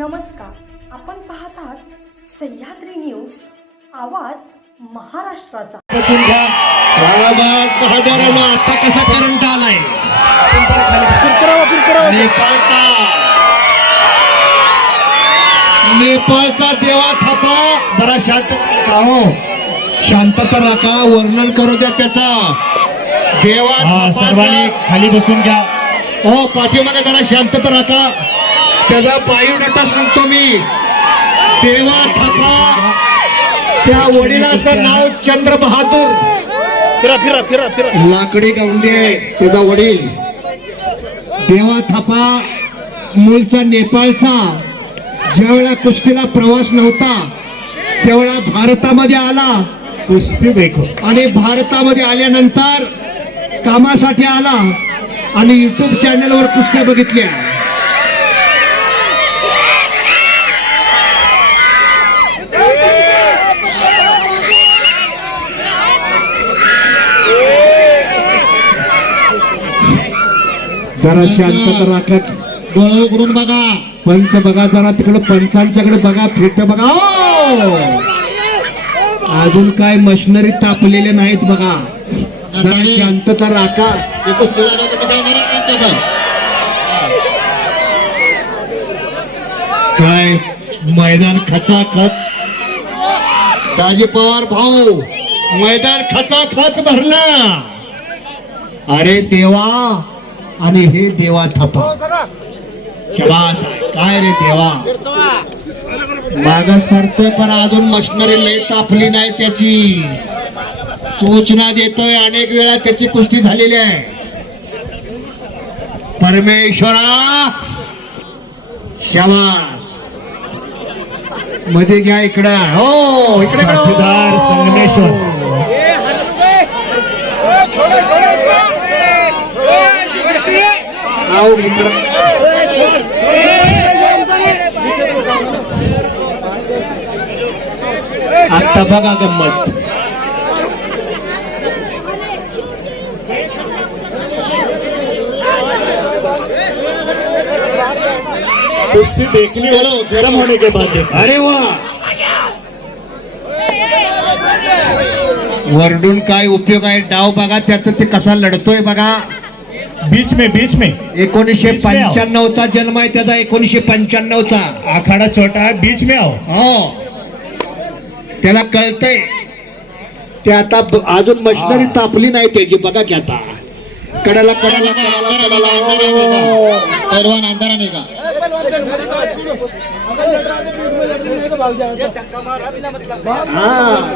नमस्कार. आपण पाहतात सह्याद्री न्यूज आवाज महाराष्ट्राचा. आता कसा करंट आलाय? नेपाळचा. नेपाळचा देवा थापा. जरा शांत का हो शांतता राखा वर्णन करू द्या त्याचा. देवा हा सर्वांनी खाली बसून घ्या. हो पाठीमागे जरा शांतता राखा. त्याचा बायोडाटा सांगतो मी. देवा थापा त्या वडिलाचं नाव चंद्र बहादूर फिरा फिरा फिरा फिरा. लाकडी गावंडे त्याचा वडील. देवा थापा. मूळचा नेपाळचा. ज्यावेळा कुस्तीला प्रवास नव्हता त्यावेळा भारतामध्ये आला. कुस्ती देखो. आणि भारतामध्ये आल्यानंतर कामासाठी आला. आणि युट्यूब चॅनलवर कुस्त्या बघितल्या. जरा शांतता राखा डोळे उघडून बघा. पंच बघा जरा तिकडे पंचांच्याकडे बघा फिट बघा! अजून काय मशिनरी तापलेले नाहीत बघा. जरा शांतता राखा. काय? मैदान खचाखच. दाजी पवार भाऊ. मैदान खचाखच भरला. अरे देवा. आणि हे देवा थपा. शबास काय रे देवा? माग सरतोय पण अजून मशनरी लय तापली नाही त्याची. सूचना देतोय अनेक वेळा त्याची कुस्ती झालेली आहे. परमेश्वरा शबास. मध्ये घ्या इकडं. हो इकडे संगमेश्वर. आओ आता बघा गंमत. कुस्ती देखनी हो गर्म होने के बाद अरे वा. वरडून काय उपयोग आहे? डाव बघा त्याचं ते कसा लढतोय बघा. बीच में बीच में। एकोणीसशे पंच्याण्णव चा जन्म आहे त्याचा एकोणीसशे पंच्याण्णव चा अखाड़ा छोटा है बीच में आओ। हो. त्याला कळतंय. ते आता ब- अजून मशिनरी तापली नाही त्याची बघा की आता. कडाला कडाला कडाला कडाला पैलवान अंधारा नाही का हा.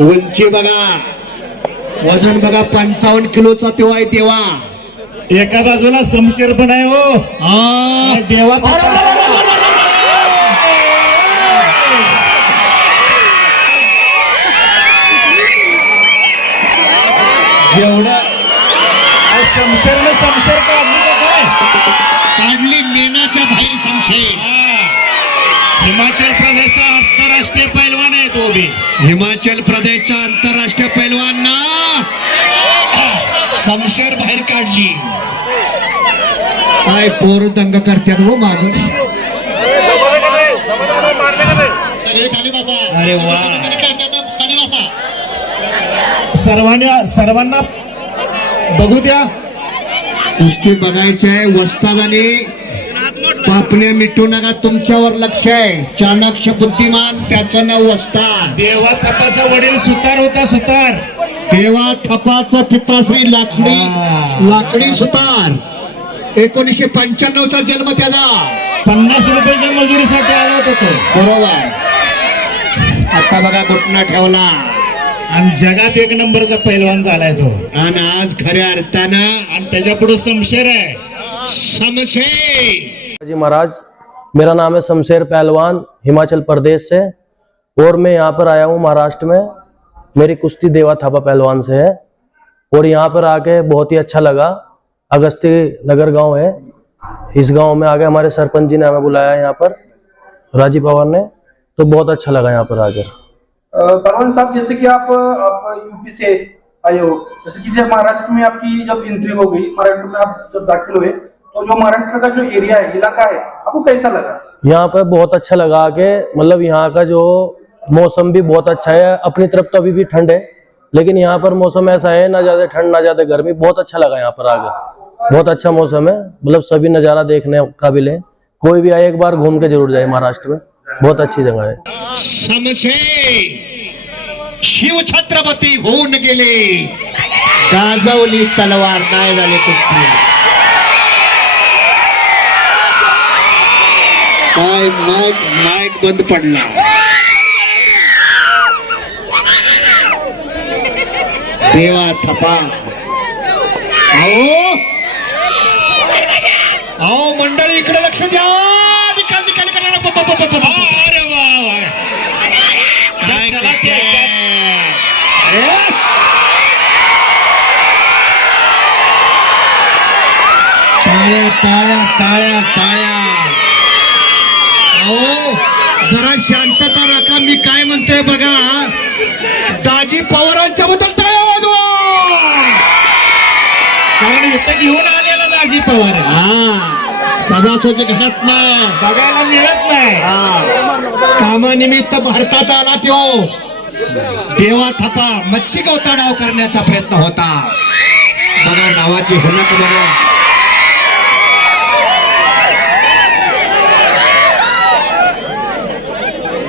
उंची बघा. वजन बघा पंचावन्न किलोचा तेव्हा आहे तेव्हा एका बाजूला समशेर पण आहे हो. हा. देवा जेवढं समशेर समशेर का आदमी का काय? काढली मेनाच्या बाहेर संशय हिमाचल प्रदेश आंतरराष्ट्रीय पैलवान आहे तो भी हिमाचल प्रदेशच्या आंतरराष्ट्रीय पैलवांना समशेर बाहेर काढली. काय पोर दंग करतात हो माग अरे वा. सर्वांना सर्वांना बघू द्या. कुस्ती बघायची आहे वस्तादाने पापण्या मिटू नका तुमच्यावर लक्ष आहे. चाणक्य बुद्धिमान त्याचं नाव वस्ताद. देवा तपाचा वडील सुतार होता सुतार. देवा थपाचा पिताश्री लाकडी. लाकडी सुतार. एकोणीसशे पंच्याण्णव चा जन्म त्याचा पन्नास रुपयाच्या मजुरीसाठी आला होता तो. बरोबर. आता बघा घुटना ठेवला. आणि जगात एक नंबरचा पैलवान झालाय तो. आणि आज खऱ्या अर्थानं आणि त्याच्या पुढे शमशेर आहे. समशे जी महाराज, मेरा नाम है शमशेर पहलवान, हिमाचल प्रदेश से, और मैं यहाँ पर आया हूँ महाराष्ट्र में। मेरी कुश्ती देवा थापा पहलवान से है, और यहाँ पर आके बहुत ही अच्छा लगा। अगस्ती नगर गाँव है। इस गाँव में आके हमारे सरपंच जी ने हमें बुलाया यहाँ पर, राजीव पवार ने। तो बहुत अच्छा लगा यहाँ पर आकर परमान साहब, जैसे कि आप आप यूपी से आए हो, जैसे कि महाराष्ट्र में आपकी जब एंट्री हो गई महाराष्ट्र में आप जब दाखिल हुए तो जो महाराष्ट्र का जो एरिया है इलाका है आपको कैसा लगा? यहाँ पर बहुत अच्छा लगा के मतलब यहाँ का जो मौसम भी बहुत अच्छा है। अपनी तरफ़ तो अभी भी ठंड है लेकिन यहाँ पर मौसम ऐसा है ना ज़्यादा ठंड ना ज़्यादा गर्मी। बहुत अच्छा लगा यहाँ पर आगे बहुत अच्छा मौसम है मतलब सभी नज़ारा देखने काबिल है कोई भी आए एक बार घूम के ज़रूर जाए महाराष्ट्र में। बहुत अच्छी जगह है। शिव छत्रपती होऊन गेले गाजवली तलवार नाही झाले कुस्ती काय माईक माईक बंद पडला. देवा थपा. अहो अहो मंडळी इकडे लक्ष द्या. निकाल निकाल अरे वा टाळ्या टाळ्या. जरा शांतता राखा. मी काय म्हणतोय बघा दाजी पवारांच्या बद्दल टाळ्या वाजवा. कारण इथं घेऊन आलेला दाजी पवार. हा सदासोच्या घरात ना. बघायला मिळत नाही. कामानिमित्त भारतात आला तो. देवा थपा मच्छी गवता डाव करण्याचा प्रयत्न होता. बघा नावाची हुनक बघा.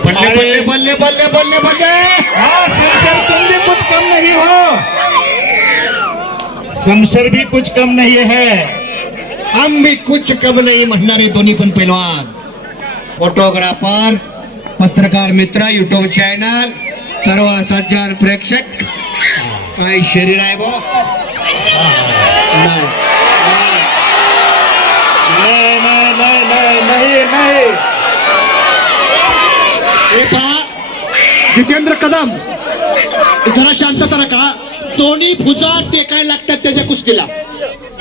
बल्ले बल्ले बल्ले बल्ले बल्ले बल्ले। हाँ शमशेर तुम भी कुछ कम नहीं हो। शमशेर भी कुछ कम नहीं है। हम भी कुछ कम नाही म्हणणारे दोन्ही पण पैलवान फोटोग्राफर पत्रकार मित्र युट्यूब चॅनल सर्व सज्जन प्रेक्षक। काय शरीर आहे बो नाही नहीं। जितेंद्र कदम. जरा शांतता नका दोन्ही भुजा टेकायला लागतात त्याच्या कुस्तीला.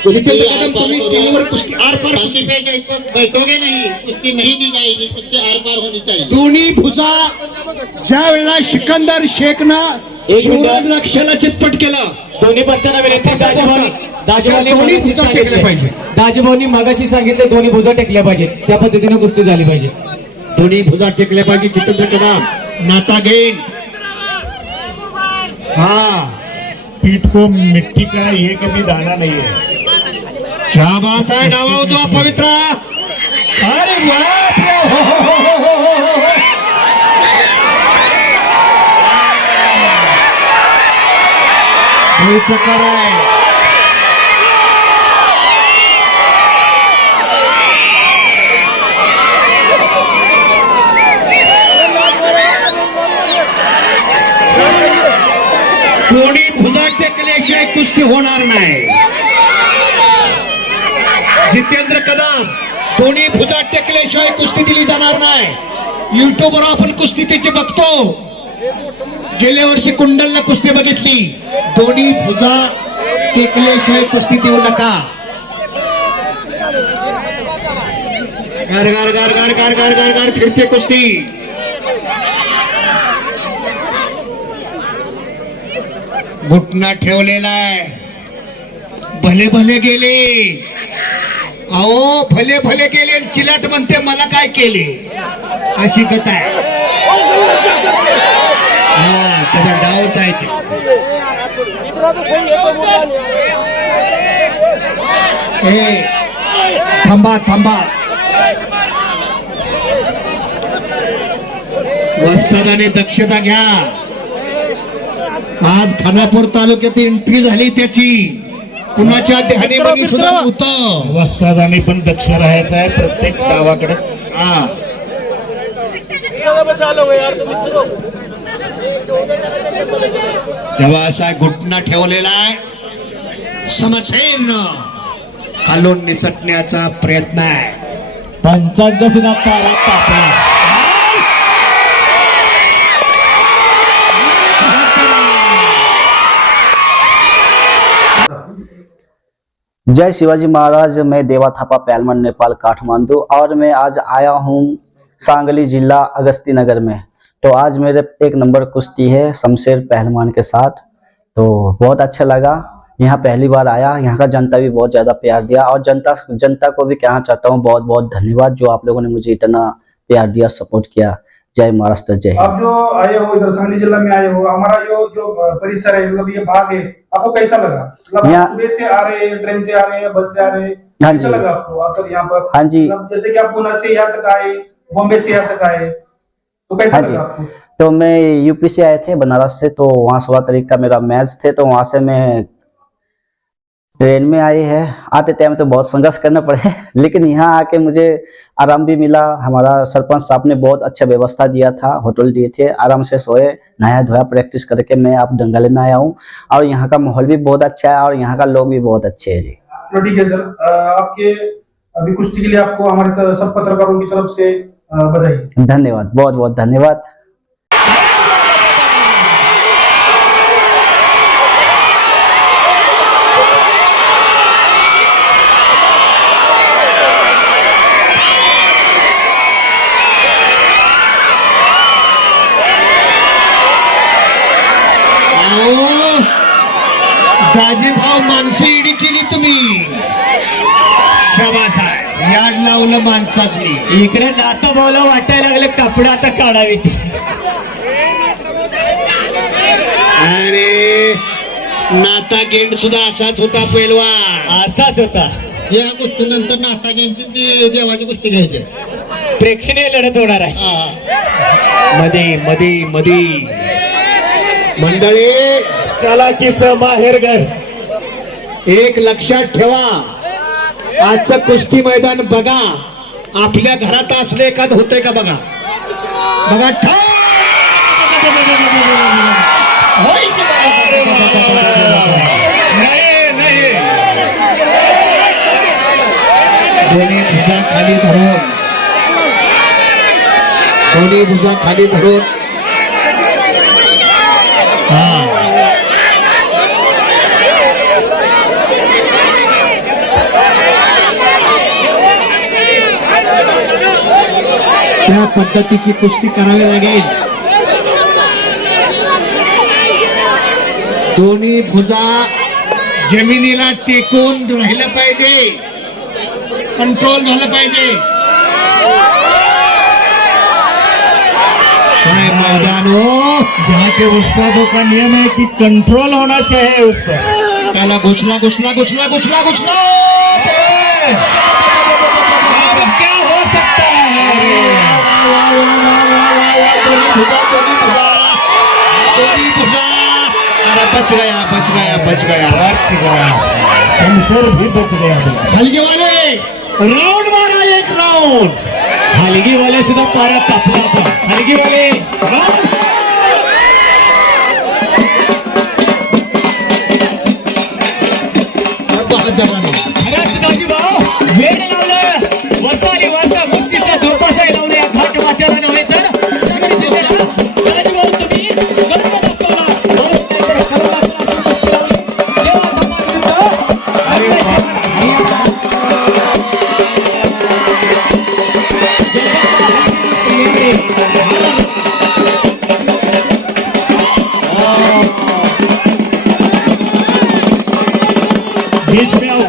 जितेंद्र कदम तुम्ही टीव्हीवर कुस्ती आर पार शांति पे जब तक बैठोगे नहीं. कुश्ती नहीं. दी जाएगी कुश्ती आर पार होनी चाहिए दोन्ही भुजा ज्या वेळेला सिकंदर शेखनं शिवराज रक्षाला चितपट केलं. दोन्ही पंचांना विनंती दाजीभाऊनी दाजीभाऊनी भुजा टेकल्या पाहिजे. दाजीभाऊनी मगाशी सांगितले दोन्ही भुजा टेकल्या पाहिजेत. त्या पद्धतीने कुस्ती झाली पाहिजे. दोन्ही भुजा टेकल्या पाहिजे. जितेंद्र कदम. नाता घेईन. हा. पीठ को मिट्टी का ये कभी दाना नहीं है। क्या बात आहे डावा उजवा पवित्र. अरे बाप रे हो, हो, हो, हो, हो, हो, हो, हो. हे चक्कर आहे कोणी भुजा टेकल्याशिवाय कुस्ती होणार नाही जितेंद्र कदम दोन्ही भुजा टेकल्याशिवाय कुस्ती दिली जाणार नाही युट्यूबवर आपण कुस्ती त्याची बघतो गेल्या वर्षी कुंडलला कुस्ती बघितली दोन्ही भुजा टेकल्याशिवाय कुस्ती देऊ नका गार गार गार गार गार गार गार गार फिरते कुस्ती घुटना ठेवलेला आहे. भले भले गेले. अहो भले भले गेले आणि चिलाट म्हणते मला काय केले? अशी कथा आहे. हा त्याचा डावच आहे ते. थांबा थांबा. वस्तादाने दक्षता घ्या. आज खानापूर तालुक्यात एंट्री झाली त्याची. कुणाच्या ध्यानी सुद्धा नव्हतं. वस्तादाने पण दक्ष राहायचं आहे प्रत्येक गावाकडे. हा. जेव्हा असा घुटना ठेवलेला आहे. समसेन. खालून निसटण्याचा प्रयत्न आहे. पंचांचा सुद्धा जय शिवाजी महाराज, मैं देवा थापा पहलवान नेपाल, काठमांडू, और मैं आज आया हूँ सांगली जिला अगस्ती नगर में। तो आज मेरे एक नंबर कुश्ती है, शमशेर पहलवान के साथ। तो बहुत अच्छा लगा, यहाँ पहली बार आया, यहाँ का जनता भी बहुत ज़्यादा प्यार दिया, और जनता जनता को भी कहना चाहता हूँ बहुत बहुत धन्यवाद, जो आप लोगों ने मुझे इतना प्यार दिया, सपोर्ट किया। जय महाराष्ट्र जय आप जो आए हो इधर सांगली जिला में आए हो हमारा जो जो परिसर है मतलब ये भाग है आपको कैसा लगा? मतलब से आ रहे हैं ट्रेन से आ रहे हैं बस से आ रहे हैं हाँ कैसा जी। लगा आपको? आकर यहाँ पर हाँ जी। मतलब जैसे कि आप पुणे से यहाँ तक आए बॉम्बे से यहाँ तक आए तो कैसा हाँ जी। लगा आपको? तो मैं यूपी से आए थे बनारस से तो वहाँ सोलह तारीख का मेरा मैच थे तो वहाँ से मैं ट्रेन में आई है। आते टाइम तो बहुत संघर्ष करना पड़े। लेकिन यहाँ आके मुझे आराम भी मिला। हमारा सरपंच साहब ने बहुत अच्छा व्यवस्था दिया था। होटल दिए थे। आराम से सोए नहाया धोया प्रैक्टिस करके मैं आप दंगल में आया हूँ। और यहाँ का माहौल भी बहुत अच्छा है और यहाँ का लोग भी बहुत अच्छे है जी। तो ठीक है सर। आपके अभी कुश्ती के लिए आपको हमारे सब पत्रकारों की तरफ़ से बधाई। धन्यवाद। बहुत बहुत धन्यवाद। दाजीभाव माणसं इडी केली तुम्ही. शबास आहे याड लावलं माणसासनी. इकडे नातं बोला वाटायला लागले कपडे आता काढावी ते. अरे नाता गेंड सुद्धा असाच होता पैलवान. असाच होता. या कुस्तीनंतर नाता गेंडची ती देवाची कुस्ती घ्यायची. प्रेक्षणीय लढत होणार आहे. मध्ये मध्ये मध्ये मंडळी चलाकीचं माहेरघर एक लक्षात ठेवा. आजचं कुस्ती मैदान बघा. आपल्या घरात असले एखाद होतंय का बघा? बघा दोन्ही भुजा खाली धरून. दोन्ही भुजा खाली धरून. त्या पद्धतीची कुस्ती करावी लागेल. दोन्ही भुजा जमिनीला टेकून राहिलं पाहिजे. कंट्रोल झालं पाहिजे. मैदान हो यहाँ के उस्तादों का नियम है कि कंट्रोल होना चाहिए उस पर। त्याला घुसला घुसला घुसला घुसला घुसला क्या हो सकता है? अरे बच गया बच गया बच गया। बच गया। भी बच गया। हलगे वाले राउंड मारा एक राउंड हलगी वाले सुद्धा पारा तापला होता हलगी वाले Thank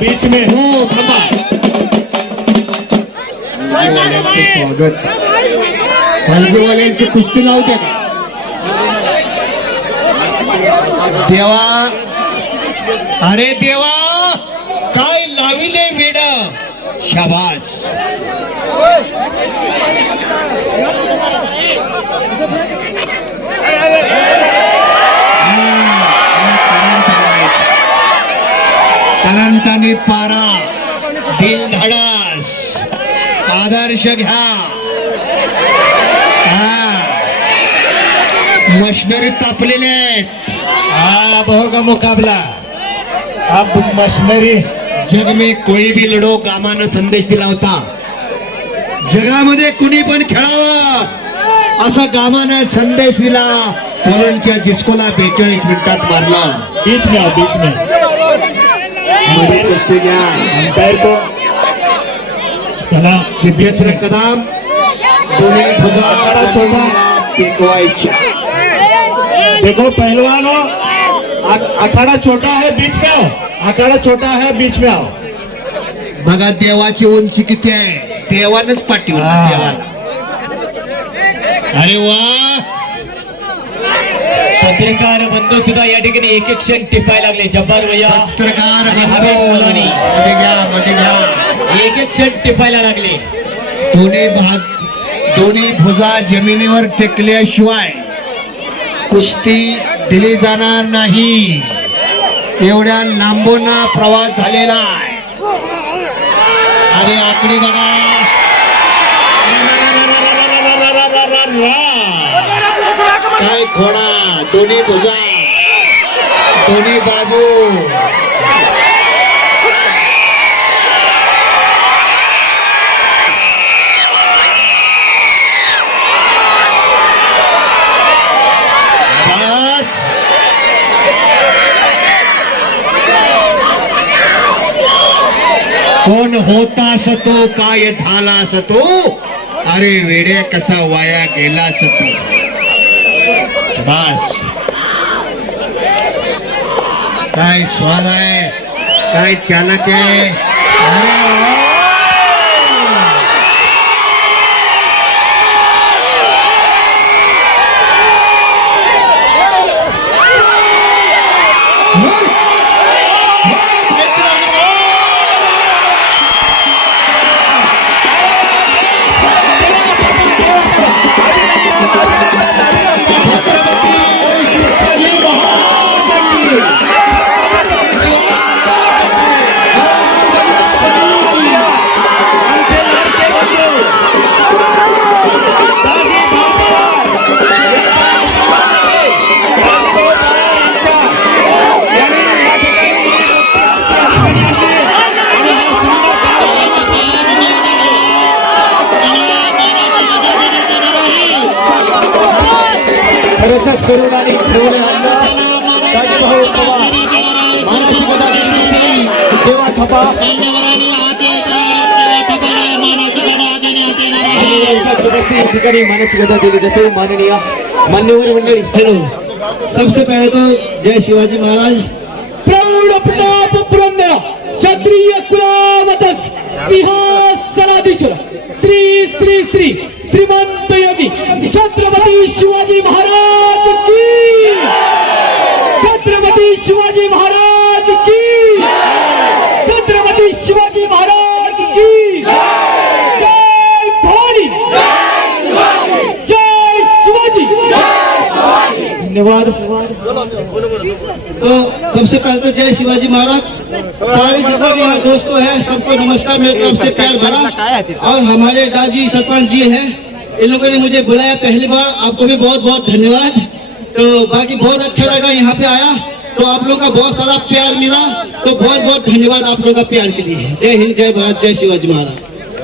बीच में हूँ बीच स्वागत हलगीवाल्यांची कुस्ती लावते का देवा. अरे देवा काय लाविले वेड शाबास करंटाने पारा दिल धडास. आदर्श घ्या. हा. मशिनरी तापलेले आहेत. अब होगा मुकाबला. अब मशीनरी. जग में कोई भी लढो कामानं संदेश दिला होता. जगामध्ये कुणी पण खेळावं. असा कामानं संदेश दिला. पोलंडच्या जिस्कोला बेचाळीस मिनिटात मारला. बीच में बीच में. कुस्ती घ्या. अंपायर को सलाम दिव्येंद्र कदम दोन्ही भुजा बड़ा छोटा टिकवायच्या. देखो पहलवानों आ- अखाड़ा छोटा है बीच में आओ. अखाड़ा छोटा है बीच में आओ. बघा देवाची उंची किती आहे. देवानच हा. देवाला. अरे वा. पत्रकार बंधू सुद्धा या ठिकाणी एक एक क्षण टिपायला लागले. जब्बार भैया पत्रकार आणि हबीब मुलानी. मध्ये घ्या मध्ये घ्या. एक एक क्षण टिपायला लागले. दोन्ही भाग दोन्ही भुजा जमिनीवर टेकल्याशिवाय कुस्ती दिली जाणार नाही. एवढ्या लांबून प्रवास झालेला आहे. आणि आकडे बघा. काय खोडा? दोन्ही भुजा. दोन्ही बाजू. कोण होता तो काय झाला तो अरे वेड्या कसा वाया गेला तो बस काय स्वाद आहे काय चालक आहे थपा। शुभस्ती या ठिकाणी मानाची गदा दिली जाते माननीय मान्यवर मंडळी हेलो। सबसे पहले तो जय शिवाजी महाराज। प्रौढ प्रताप पुरंदर क्षत्रिय कुलावतस सिंहासनाधीश्वर। श्री श्री श्री श्रीमंत योगी छत्रपती शिवाजी महाराज की छत्रपती शिवाजी महाराज की छत्रपती शिवाजी महाराज की जय भवानी जय शिवाजी धन्यवाद तो सबसे पहले तो जय शिवाजी महाराज। सारे जितना भी यहाँ दोस्तों हैं, सबको नमस्कार। मेरी तरफ़ से प्यार भरा। और हमारे दाजी सरपंच जी हैं, इन लोगों ने मुझे बुलाया पहली बार। आपको भी बहुत बहुत धन्यवाद। तो बाकी बहुत अच्छा लगा यहाँ पे आया। तो आप लोगों का बहुत सारा प्यार मिला। तो बहुत बहुत धन्यवाद आप लोगों का प्यार के लिए। जय हिंद, जय भारत, जय शिवाजी महाराज।